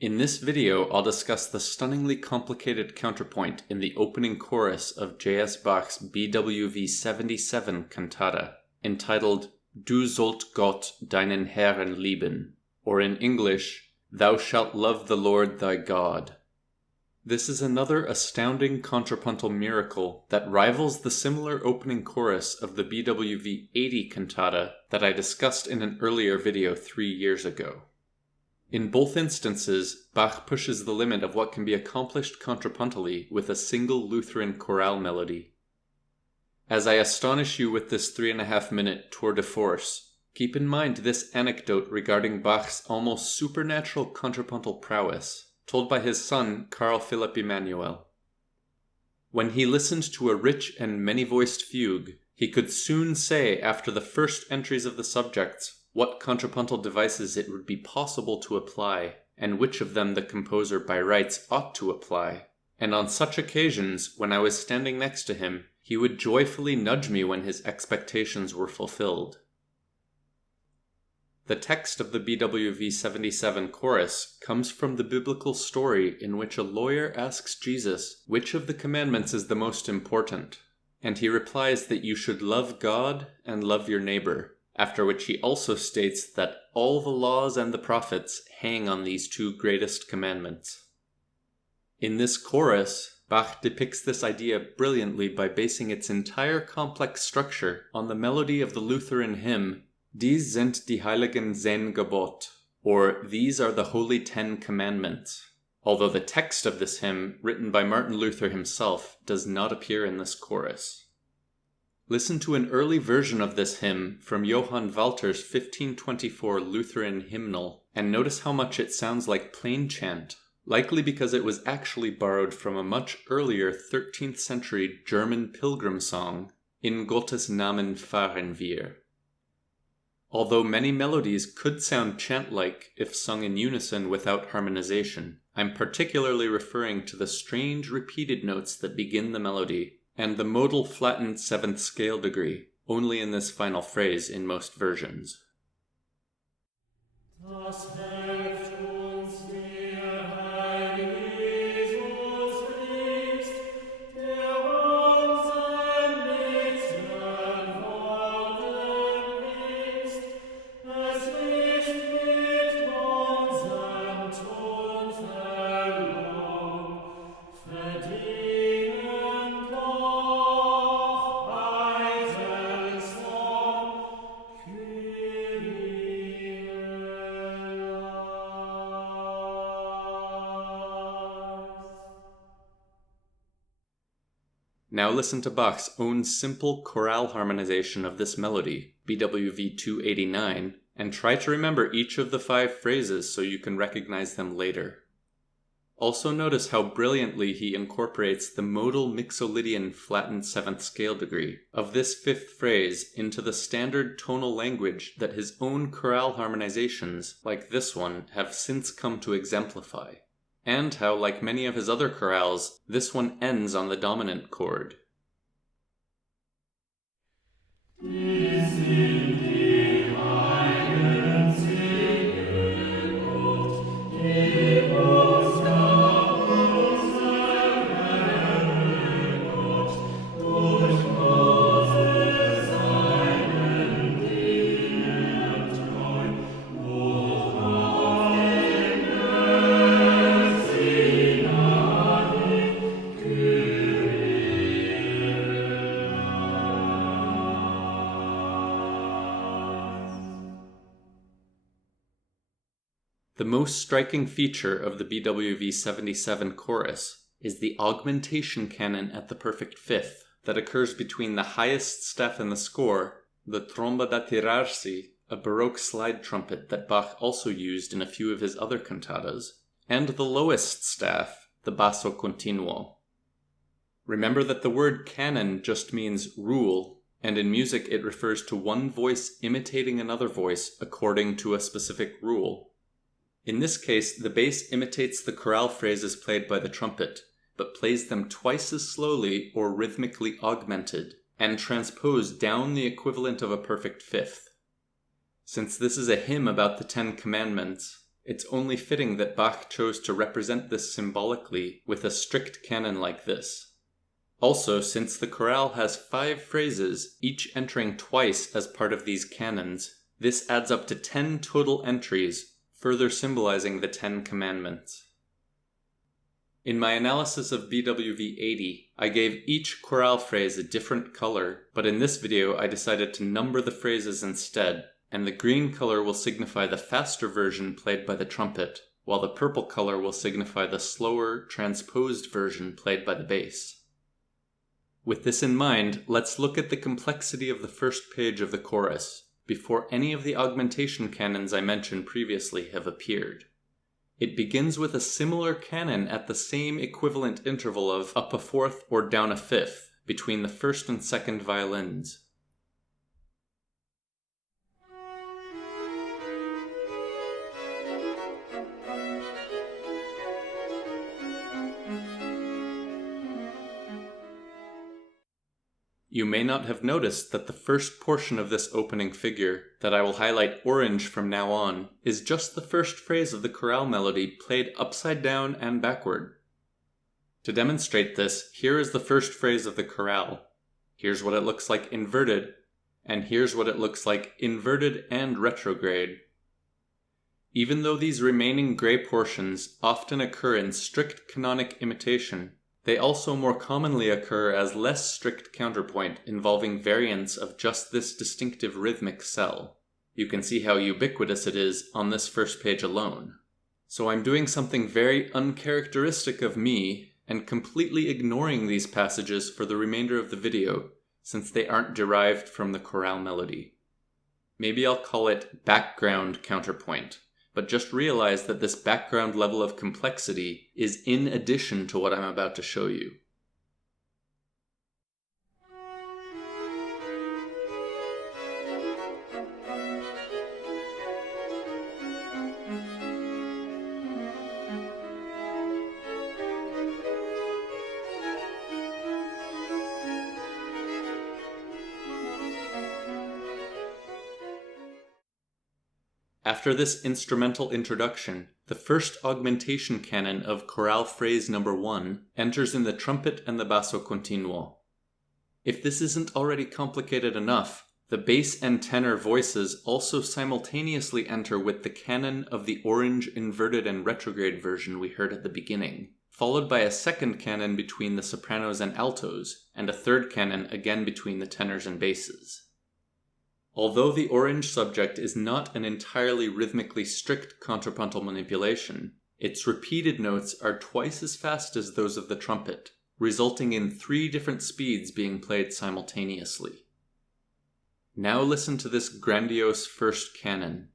In this video, I'll discuss the stunningly complicated counterpoint in the opening chorus of J.S. Bach's BWV 77 Cantata, entitled Du sollt Gott, deinen Herren, lieben, or in English, Thou shalt love the Lord thy God. This is another astounding contrapuntal miracle that rivals the similar opening chorus of the BWV 80 Cantata that I discussed in an earlier video 3 years ago. In both instances, Bach pushes the limit of what can be accomplished contrapuntally with a single Lutheran chorale melody. As I astonish you with this 3.5-minute tour de force, keep in mind this anecdote regarding Bach's almost supernatural contrapuntal prowess, told by his son Carl Philipp Emanuel. When he listened to a rich and many-voiced fugue, he could soon say after the first entries of the subjects what contrapuntal devices it would be possible to apply, and which of them the composer by rights ought to apply, and on such occasions, when I was standing next to him, he would joyfully nudge me when his expectations were fulfilled. The text of the BWV 77 chorus comes from the biblical story in which a lawyer asks Jesus which of the commandments is the most important, and he replies that you should love God and love your neighbor, after which he also states that all the laws and the prophets hang on these two greatest commandments. In this chorus, Bach depicts this idea brilliantly by basing its entire complex structure on the melody of the Lutheran hymn Dies sind die heiligen 10 Gebot, or These are the holy 10 commandments, although the text of this hymn, written by Martin Luther himself, does not appear in this chorus. Listen to an early version of this hymn from Johann Walter's 1524 Lutheran hymnal, and notice how much it sounds like plain chant, likely because it was actually borrowed from a much earlier 13th century German pilgrim song, In Gottes Namen fahren wir. Although many melodies could sound chant-like if sung in unison without harmonization, I'm particularly referring to the strange repeated notes that begin the melody, and the modal flattened 7th scale degree, only in this final phrase in most versions. Now listen to Bach's own simple chorale harmonization of this melody, BWV 289, and try to remember each of the 5 phrases so you can recognize them later. Also notice how brilliantly he incorporates the modal mixolydian flattened 7th scale degree of this 5th phrase into the standard tonal language that his own chorale harmonizations, like this one, have since come to exemplify. And how, like many of his other chorales, this one ends on the dominant chord. The most striking feature of the BWV 77 chorus is the augmentation canon at the perfect fifth that occurs between the highest staff in the score, the tromba da tirarsi, a Baroque slide trumpet that Bach also used in a few of his other cantatas, and the lowest staff, the basso continuo. Remember that the word canon just means rule, and in music it refers to one voice imitating another voice according to a specific rule. In this case, the bass imitates the chorale phrases played by the trumpet, but plays them twice as slowly or rhythmically augmented, and transposed down the equivalent of a perfect fifth. Since this is a hymn about the 10 Commandments, It's only fitting that Bach chose to represent this symbolically with a strict canon like this. Also, since the chorale has 5 phrases, each entering twice as part of these canons, this adds up to 10 total entries, further symbolizing the 10 commandments. In my analysis of BWV 80, I gave each chorale phrase a different color, but in this video I decided to number the phrases instead, and the green color will signify the faster version played by the trumpet, while the purple color will signify the slower, transposed version played by the bass. With this in mind, let's look at the complexity of the first page of the chorus, before any of the augmentation canons I mentioned previously have appeared. It begins with a similar canon at the same equivalent interval of up a fourth or down a fifth between the first and second violins. You may not have noticed that the first portion of this opening figure, that I will highlight orange from now on, is just the first phrase of the chorale melody played upside down and backward. To demonstrate this, here is the first phrase of the chorale. Here's what it looks like inverted, and here's what it looks like inverted and retrograde. Even though these remaining gray portions often occur in strict canonic imitation, they also more commonly occur as less strict counterpoint involving variants of just this distinctive rhythmic cell. You can see how ubiquitous it is on this first page alone. So I'm doing something very uncharacteristic of me and completely ignoring these passages for the remainder of the video, since they aren't derived from the chorale melody. Maybe I'll call it background counterpoint. But just realize that this background level of complexity is in addition to what I'm about to show you. After this instrumental introduction, the first augmentation canon of chorale phrase number 1 enters in the trumpet and the basso continuo. If this isn't already complicated enough, the bass and tenor voices also simultaneously enter with the canon of the orange inverted and retrograde version we heard at the beginning, followed by a second canon between the sopranos and altos, and a third canon again between the tenors and basses. Although the orange subject is not an entirely rhythmically strict contrapuntal manipulation, its repeated notes are twice as fast as those of the trumpet, resulting in 3 different speeds being played simultaneously. Now listen to this grandiose first canon.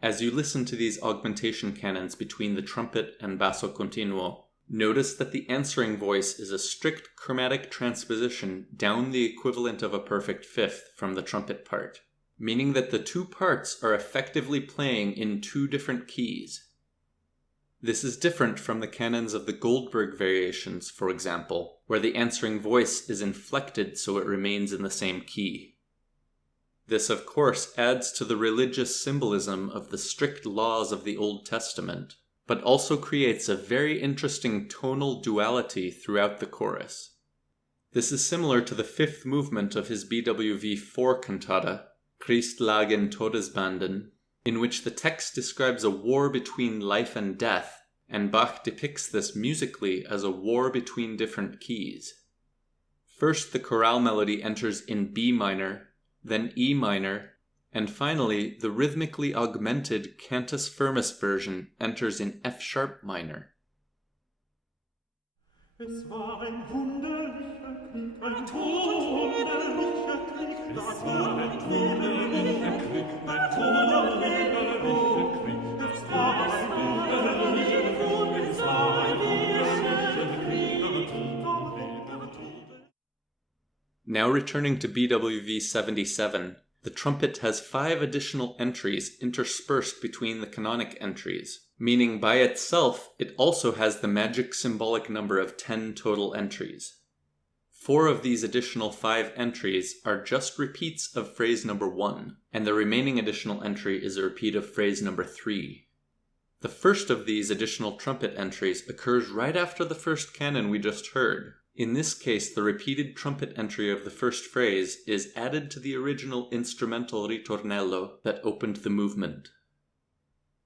As you listen to these augmentation canons between the trumpet and basso continuo, notice that the answering voice is a strict chromatic transposition down the equivalent of a perfect fifth from the trumpet part, meaning that the 2 parts are effectively playing in 2 different keys. This is different from the canons of the Goldberg variations, for example, where the answering voice is inflected so it remains in the same key. This, of course, adds to the religious symbolism of the strict laws of the Old Testament, but also creates a very interesting tonal duality throughout the chorus. This is similar to the 5th movement of his BWV IV cantata, Christlagen Todesbanden, in which the text describes a war between life and death, and Bach depicts this musically as a war between different keys. First, the chorale melody enters in B minor, then E minor, and finally the rhythmically augmented cantus firmus version enters in F sharp minor. Es war ein wunderlicher Krieg, ein wunderlicher Krieg, es war ein wunderlicher Krieg, ein wunderlicher Krieg, es war ein wunderlicher Krieg, es war ein wunderlicher Krieg. Now returning to BWV 77, the trumpet has 5 additional entries interspersed between the canonic entries, meaning by itself it also has the magic symbolic number of 10 total entries. 4 of these additional 5 entries are just repeats of phrase number 1, and the remaining additional entry is a repeat of phrase number 3. The first of these additional trumpet entries occurs right after the first canon we just heard. In this case, the repeated trumpet entry of the first phrase is added to the original instrumental ritornello that opened the movement.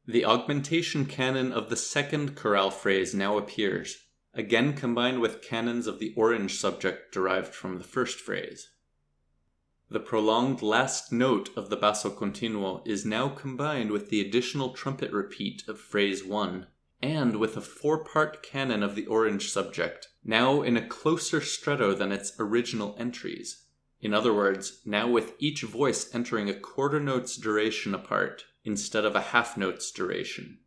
The augmentation canon of the second chorale phrase now appears, again combined with canons of the orange subject derived from the first phrase. The prolonged last note of the basso continuo is now combined with the additional trumpet repeat of phrase 1, and with a 4-part canon of the orange subject, now in a closer stretto than its original entries. In other words, now with each voice entering a quarter note's duration apart, instead of a half note's duration.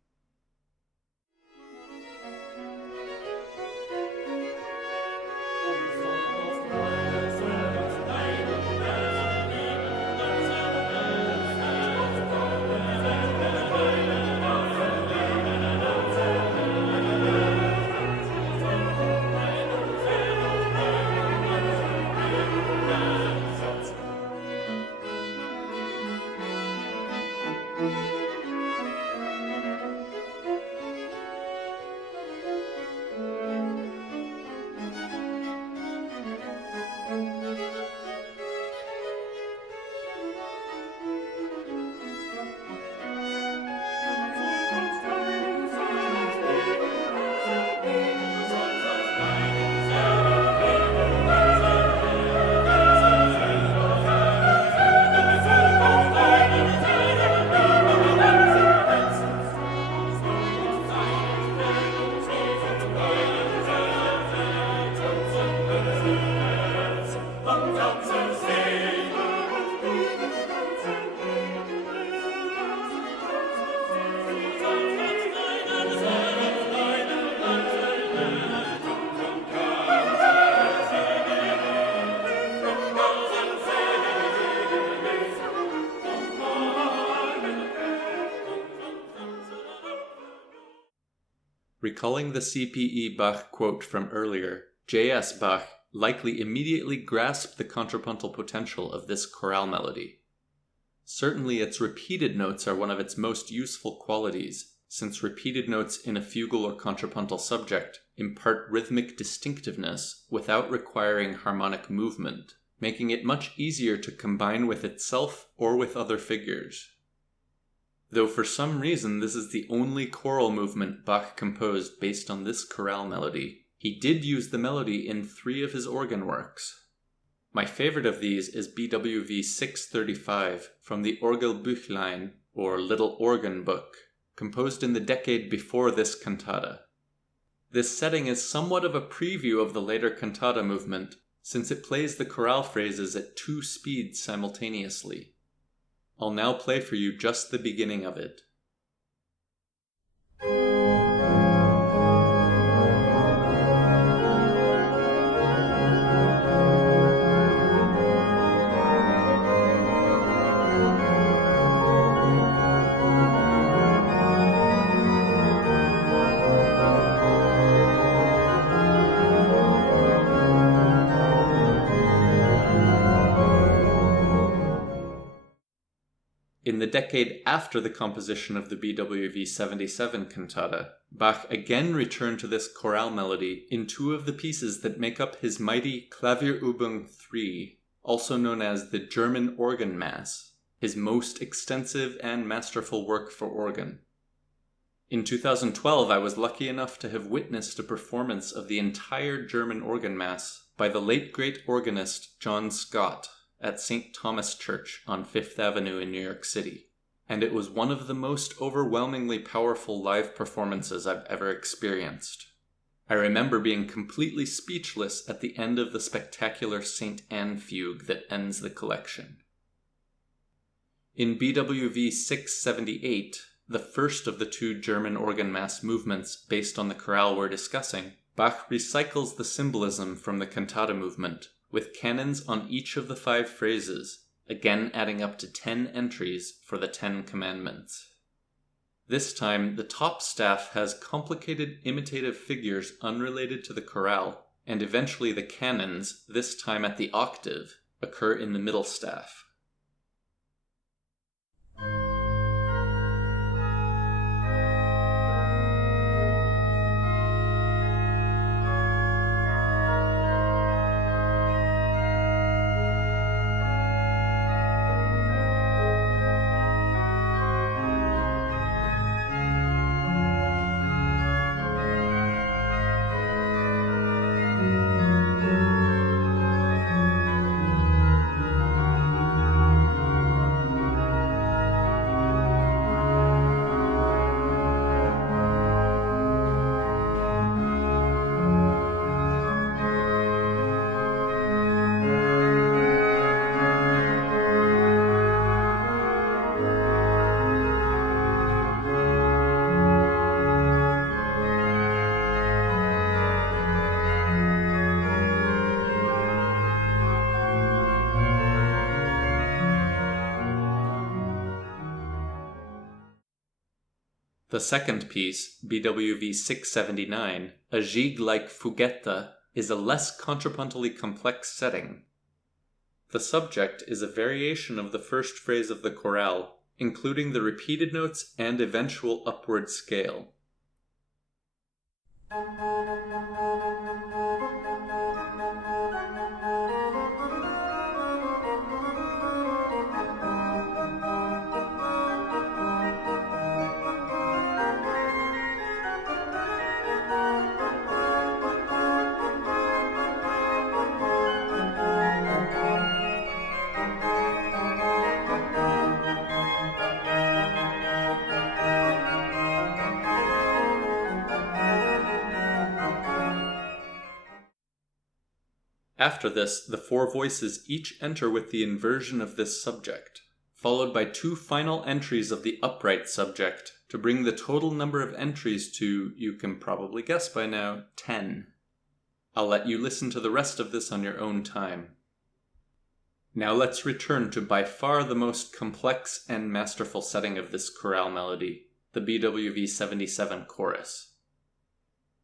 Recalling the CPE Bach quote from earlier, J.S. Bach likely immediately grasped the contrapuntal potential of this chorale melody. Certainly its repeated notes are one of its most useful qualities, since repeated notes in a fugal or contrapuntal subject impart rhythmic distinctiveness without requiring harmonic movement, making it much easier to combine with itself or with other figures. Though for some reason this is the only choral movement Bach composed based on this chorale melody, he did use the melody in 3 of his organ works. My favorite of these is BWV 635 from the Orgelbüchlein, or Little Organ Book, composed in the decade before this cantata. This setting is somewhat of a preview of the later cantata movement, since it plays the chorale phrases at 2 speeds simultaneously. I'll now play for you just the beginning of it. In the decade after the composition of the BWV 77 cantata, Bach again returned to this chorale melody in 2 of the pieces that make up his mighty Clavier-Übung III, also known as the German Organ Mass, his most extensive and masterful work for organ. In 2012, I was lucky enough to have witnessed a performance of the entire German Organ Mass by the late great organist John Scott at St. Thomas Church on 5th Avenue in New York City, and it was one of the most overwhelmingly powerful live performances I've ever experienced. I remember being completely speechless at the end of the spectacular St. Anne fugue that ends the collection. In BWV 678, the first of the two German organ mass movements based on the chorale we're discussing, Bach recycles the symbolism from the cantata movement, with canons on each of the 5 phrases, again adding up to 10 entries for the 10 commandments. This time, the top staff has complicated imitative figures unrelated to the chorale, and eventually the canons, this time at the octave, occur in the middle staff. The second piece, BWV 679, a gigue-like fuguetta, is a less contrapuntally complex setting. The subject is a variation of the first phrase of the chorale, including the repeated notes and eventual upward scale. After this, the 4 voices each enter with the inversion of this subject, followed by 2 final entries of the upright subject to bring the total number of entries to, you can probably guess by now, 10. I'll let you listen to the rest of this on your own time. Now let's return to by far the most complex and masterful setting of this chorale melody, the BWV 77 chorus.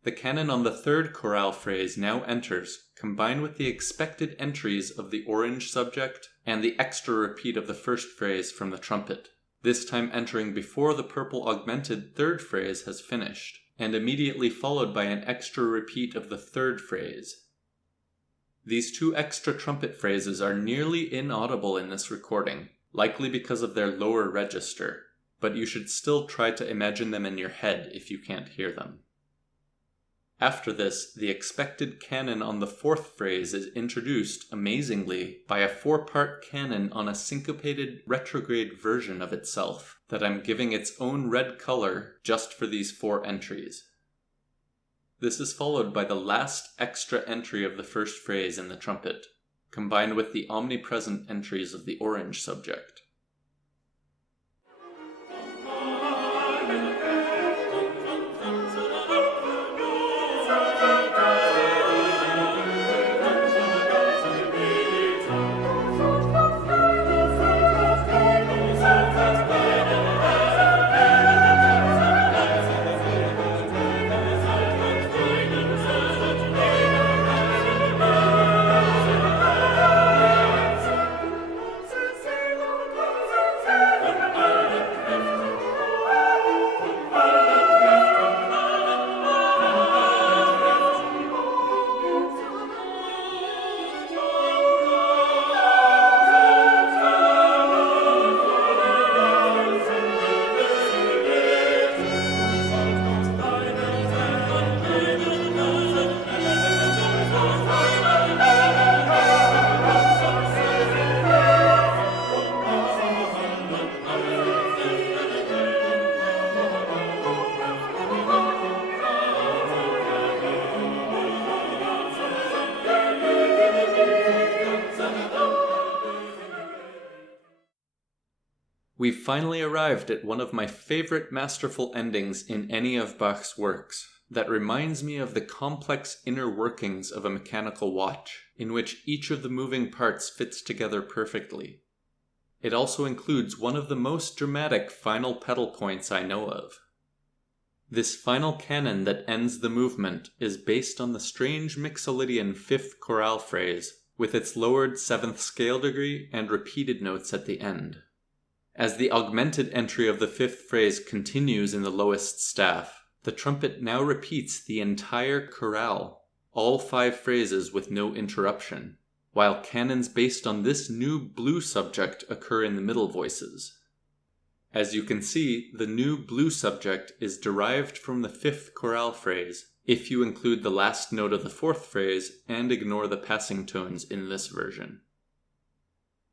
The canon on the 3rd chorale phrase now enters, combined with the expected entries of the orange subject and the extra repeat of the first phrase from the trumpet, this time entering before the purple augmented 3rd phrase has finished, and immediately followed by an extra repeat of the 3rd phrase. These 2 extra trumpet phrases are nearly inaudible in this recording, likely because of their lower register, but you should still try to imagine them in your head if you can't hear them. After this, the expected canon on the 4th phrase is introduced, amazingly, by a 4-part canon on a syncopated retrograde version of itself that I'm giving its own red color just for these 4 entries. This is followed by the last extra entry of the first phrase in the trumpet, combined with the omnipresent entries of the orange subject. We've finally arrived at one of my favorite masterful endings in any of Bach's works that reminds me of the complex inner workings of a mechanical watch, in which each of the moving parts fits together perfectly. It also includes one of the most dramatic final pedal points I know of. This final canon that ends the movement is based on the strange Mixolydian fifth chorale phrase, with its lowered seventh scale degree and repeated notes at the end. As the augmented entry of the fifth phrase continues in the lowest staff, the trumpet now repeats the entire chorale, all 5 phrases with no interruption, while canons based on this new blue subject occur in the middle voices. As you can see, the new blue subject is derived from the 5th chorale phrase, if you include the last note of the 4th phrase and ignore the passing tones in this version.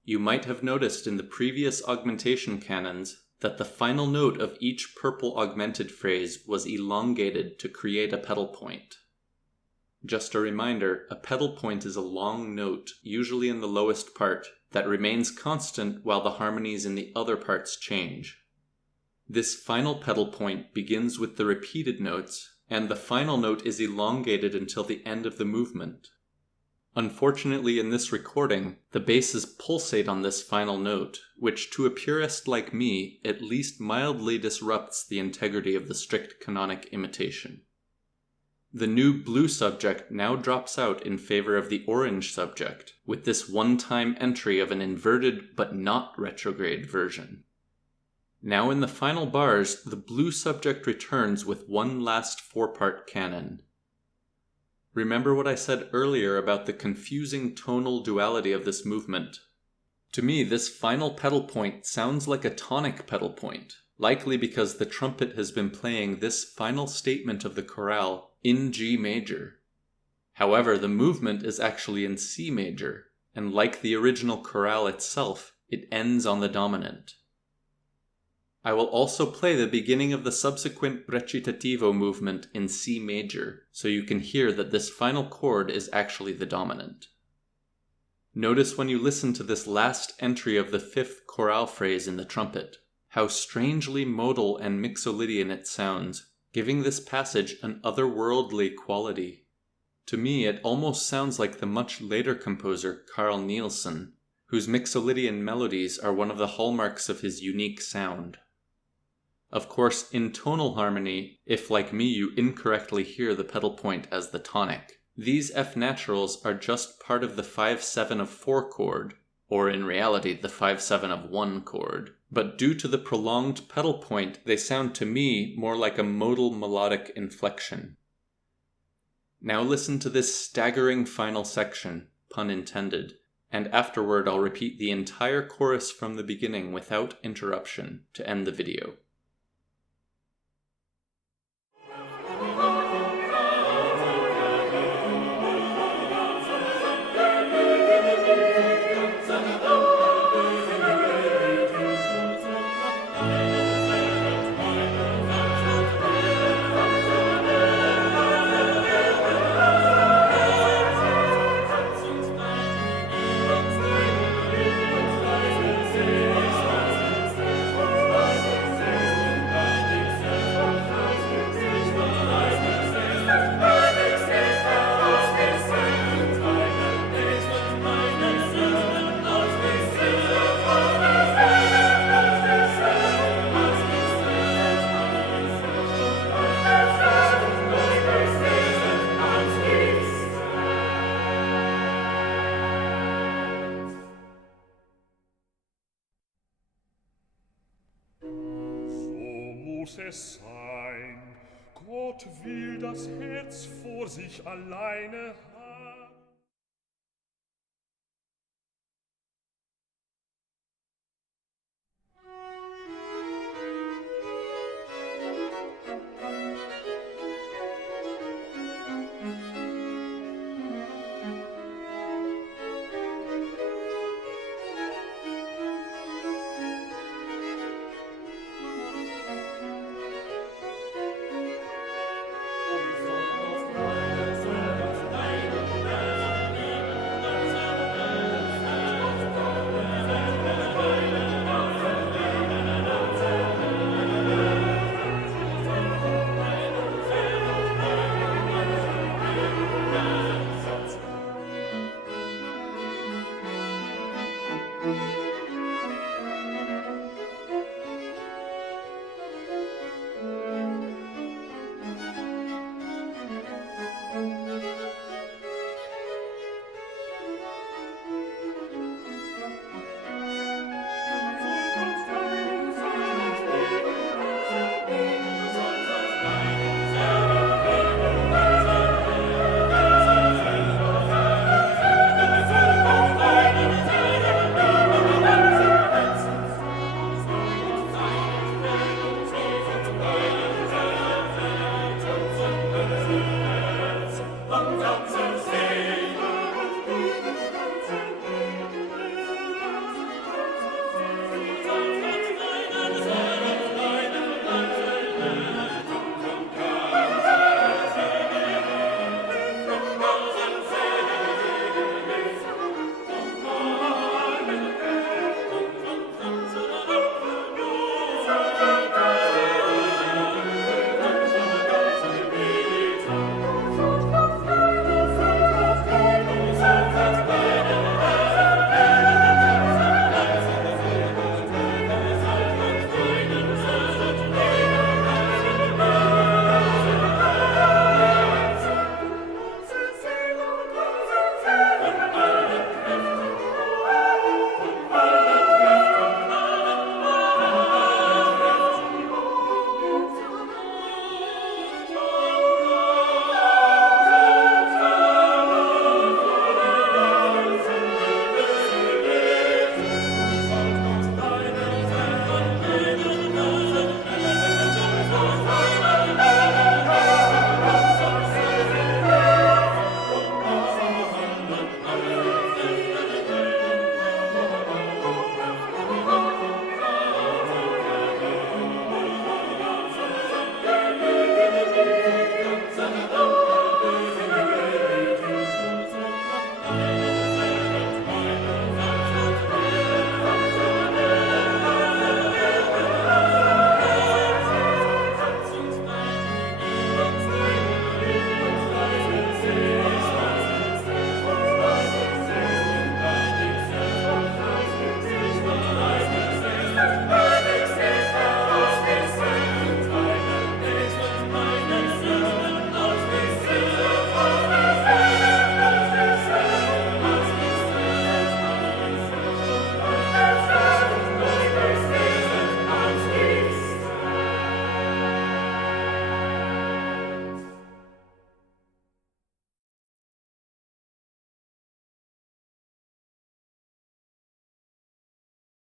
You might have noticed in the previous augmentation canons that the final note of each purple augmented phrase was elongated to create a pedal point. Just a reminder, a pedal point is a long note, usually in the lowest part, that remains constant while the harmonies in the other parts change. This final pedal point begins with the repeated notes, and the final note is elongated until the end of the movement. Unfortunately, in this recording, the basses pulsate on this final note, which to a purist like me at least mildly disrupts the integrity of the strict canonic imitation. The new blue subject now drops out in favor of the orange subject, with this one-time entry of an inverted but not retrograde version. Now in the final bars, the blue subject returns with one last 4-part canon. Remember what I said earlier about the confusing tonal duality of this movement? To me, this final pedal point sounds like a tonic pedal point, likely because the trumpet has been playing this final statement of the chorale in G major. However, the movement is actually in C major, and like the original chorale itself, it ends on the dominant. I will also play the beginning of the subsequent recitativo movement in C major, so you can hear that this final chord is actually the dominant. Notice when you listen to this last entry of the 5th chorale phrase in the trumpet, how strangely modal and Mixolydian it sounds, giving this passage an otherworldly quality. To me, it almost sounds like the much later composer Carl Nielsen, whose Mixolydian melodies are one of the hallmarks of his unique sound. Of course, in tonal harmony, if like me you incorrectly hear the pedal point as the tonic, these F naturals are just part of the 5-7 of 4 chord, or in reality the 5-7 of 1 chord. But due to the prolonged pedal point, they sound to me more like a modal melodic inflection. Now listen to this staggering final section, pun intended, and afterward I'll repeat the entire chorus from the beginning without interruption to end the video. Es sein, Gott will das Herz vor sich alleine haben. Deinen Gott sei